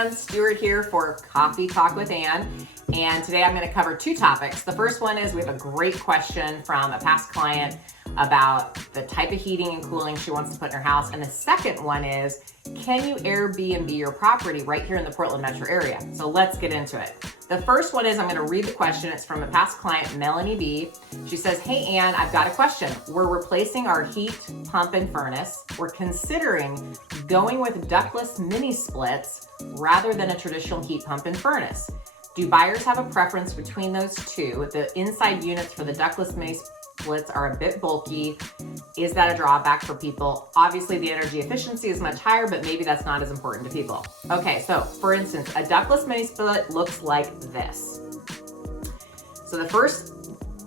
Ann Stewart here for Coffee Talk with Ann. And today I'm going to cover two topics. The first one is we have a great question from a past client about the type of heating and cooling she wants to put in her house. And the second one is, can you Airbnb your property right here in the Portland metro area? So let's get into it. The first one is, I'm going to read the question. It's from a past client, Melanie B. She says, hey Ann, I've got a question. We're replacing our heat pump and furnace. We're considering going with ductless mini splits rather than a traditional heat pump and furnace. Do buyers have a preference between those two? The inside units for the ductless mini splits are a bit bulky. Is that a drawback for people? Obviously the energy efficiency is much higher, but maybe that's not as important to people. Okay, so for instance, a ductless mini split looks like this. So the first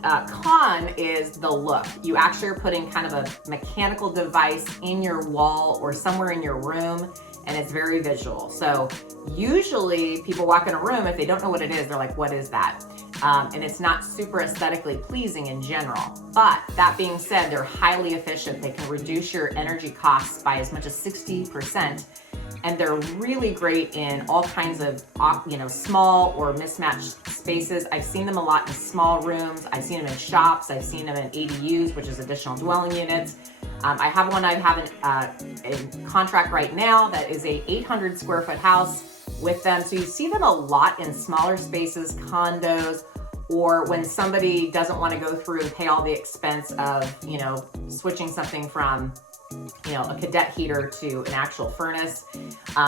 con is the look. You actually are putting kind of a mechanical device in your wall or somewhere in your room, and it's very visual. So usually people walk in a room, if they don't know what it is, they're like, what is that? And it's not super aesthetically pleasing in general. But that being said, they're highly efficient. They can reduce your energy costs by as much as 60%. And they're really great in all kinds of, small or mismatched spaces. I've seen them a lot in small rooms. I've seen them in shops. I've seen them in ADUs, which is additional dwelling units. I have one I have in contract right now that is a 800 square foot house with them. So you see them a lot in smaller spaces, condos, or when somebody doesn't want to go through and pay all the expense of, switching something from, a cadet heater to an actual furnace.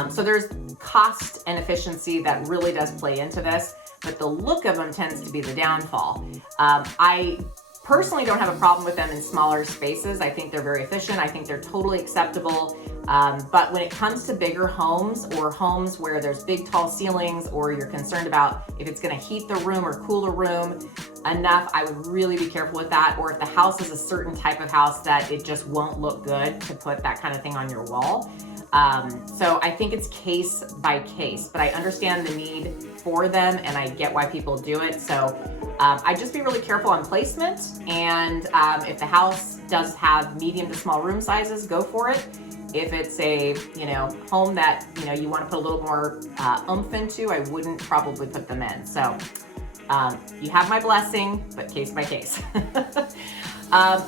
So there's cost and efficiency that really does play into this, but the look of them tends to be the downfall. I personally don't have a problem with them in smaller spaces. I think they're very efficient. I think they're totally acceptable. But when it comes to bigger homes or homes where there's big tall ceilings, or you're concerned about if it's going to heat the room or cool the room enough, I would really be careful with that. Or if the house is a certain type of house that it just won't look good to put that kind of thing on your wall. So I think it's case by case, but I understand the need for them and I get why people do it. So I just be really careful on placement. And if the house does have medium to small room sizes, go for it. If it's a, home that, you want to put a little more oomph into, I wouldn't probably put them in. So you have my blessing, but case by case.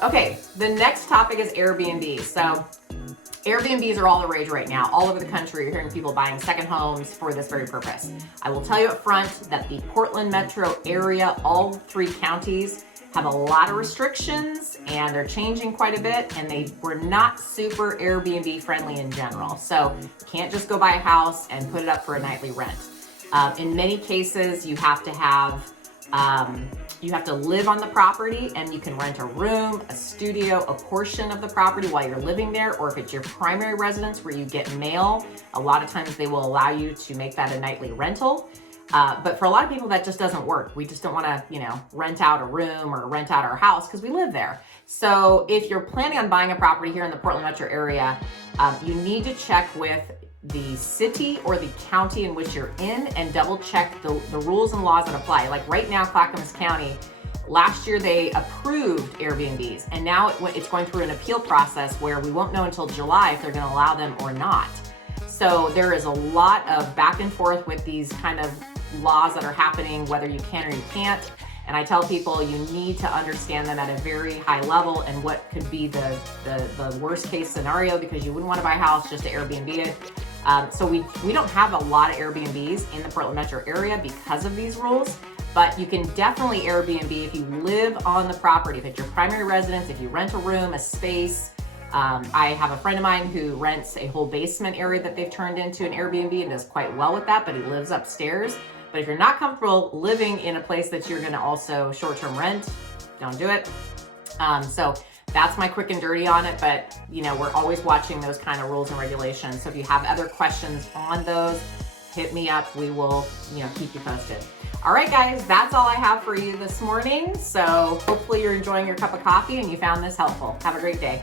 Okay, the next topic is Airbnb. So Airbnbs are all the rage right now. All over the country, you're hearing people buying second homes for this very purpose. I will tell you up front that the Portland metro area, all three counties, have a lot of restrictions and they're changing quite a bit, and they were not super Airbnb friendly in general. So you can't just go buy a house and put it up for a nightly rent. In many cases, you have to live on the property, and you can rent a room, a studio, a portion of the property while you're living there, or if it's your primary residence where you get mail, a lot of times they will allow you to make that a nightly rental. But for a lot of people, that just doesn't work. We just don't want to, rent out a room or rent out our house because we live there. So if you're planning on buying a property here in the Portland metro area, you need to check with the city or the county in which you're in and double check the rules and laws that apply. Like right now, Clackamas County, last year they approved Airbnbs, and now it's going through an appeal process where we won't know until July if they're going to allow them or not. So there is a lot of back and forth with these kind of laws that are happening, whether you can or you can't. And I tell people you need to understand them at a very high level and what could be the worst case scenario, because you wouldn't want to buy a house just to Airbnb it. So we don't have a lot of Airbnbs in the Portland metro area because of these rules, but you can definitely Airbnb if you live on the property, if it's your primary residence, if you rent a room, a space. I have a friend of mine who rents a whole basement area that they've turned into an Airbnb and does quite well with that, but he lives upstairs. But if you're not comfortable living in a place that you're going to also short-term rent, don't do it. So that's my quick and dirty on it, but we're always watching those kind of rules and regulations. So if you have other questions on those, hit me up. We will, keep you posted. All right, guys, that's all I have for you this morning. So hopefully you're enjoying your cup of coffee and you found this helpful. Have a great day.